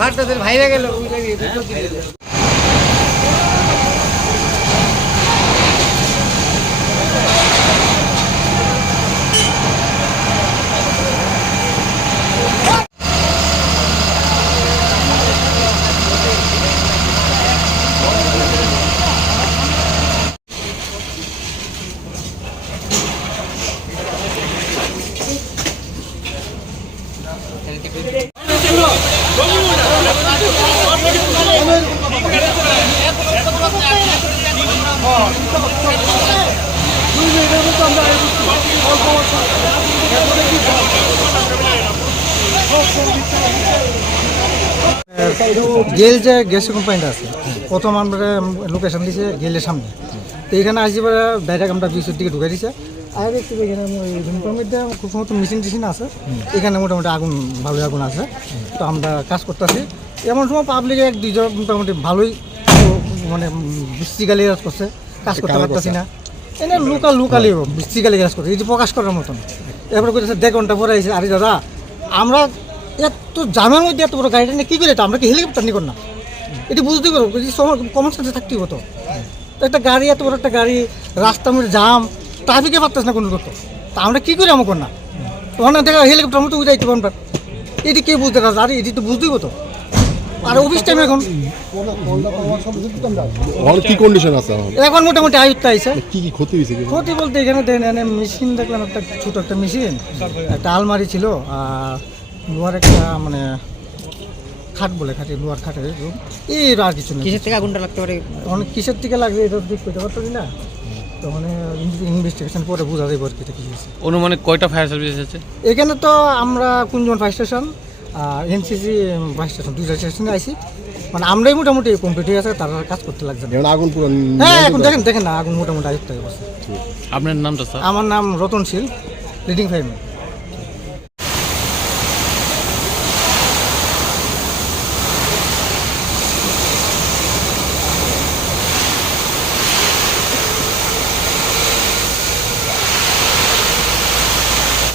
ভারতের ভাইরা গেল গেল যে গ্যাস কোম্পানিটা আছে প্রথম আমরা লোকেশন দিয়েছে গেলের সামনে, তো এখানে আসি পরে ডাইরেক্ট আমরা বিশুর দিকে ঢুকে দিয়েছে। আর দেখছি এখানে মধ্যে খুব সময় মেশিন টেশিন আছে, এখানে মোটামুটি আগুন ভালোই আগুন আছে। তো আমরা কাজ করতেছি, এমন সময় পাবলিক এক দুইজন মোটামুটি ভালোই মানে বৃষ্টিকালি কাজ করছে, কাজ করতে পারতেছি না। এনে লোকালি বৃষ্টিকালি কাজ করছে, এই যে প্রকাশ করার মতন। এরপরে করেছে 1.5 ঘন্টা পরে আইসে, আরে দাদা আমরা এত জামের মধ্যে এত বড় গাড়িটা নিয়ে কী করে, আমরা কি হেলিকপ্টার নিয়ে না? এটি বুঝতেই পারবো, কমন সেন্সে থাকতেই হতো। একটা গাড়ি, এত বড় একটা গাড়ি, রাস্তার মধ্যে জাম, ট্রাফিকে পারতেছে না কোনো করতো, তা আমরা কী করে আমার না? ওখানে দেখা হেলিকপ্টার মতো উঠে যাইতে পারবো, এটি কে বুঝতে পারছে? আরে এটি তো বুঝতেই হতো। আর অফিস টাইম এখন কি কন্ডিশন আছে এখন মোটামুটি আয়ত্তে আইসে। কি কি ক্ষতি হয়েছে? ক্ষতি বলতে এখানে দেখেন মেশিন দেখলাম, একটা ছোট একটা মেশিন, একটা আলমারি ছিল, আর লোহার একটা মানে খাট বলে খাটে, লোহার খাটের রুম, এই আর কিছু নেই। কিসের থেকে আগুনটা লাগতে পারে, অনেক কিসের থেকে লাগবে এটা ঠিক করতে পারতো না। তো মানে ইনভেস্টিগেশন পরে বোঝা যাবে আর কি এটা কী হয়েছে। অনুমানিক কয়টা ফায়ার সার্ভিস আছে এখানে? তো আমরা কুঞ্জন ফায়ার স্টেশন আর এনসিসি ফায়ার স্টেশন, 2টা স্টেশনে আইসি, মানে আমরাই মোটামুটি কমপ্লিট হয়ে আছে, তারা কাজ করতে লাগছে না। আগুন পুরো হ্যাঁ এখন দেখেন না, আগুন মোটামুটি আয়ত্তে হয়ে গেছে। আপনার নামটা স্যার? আমার নাম রতন শীল, লিডিং ফায়ারম্যান।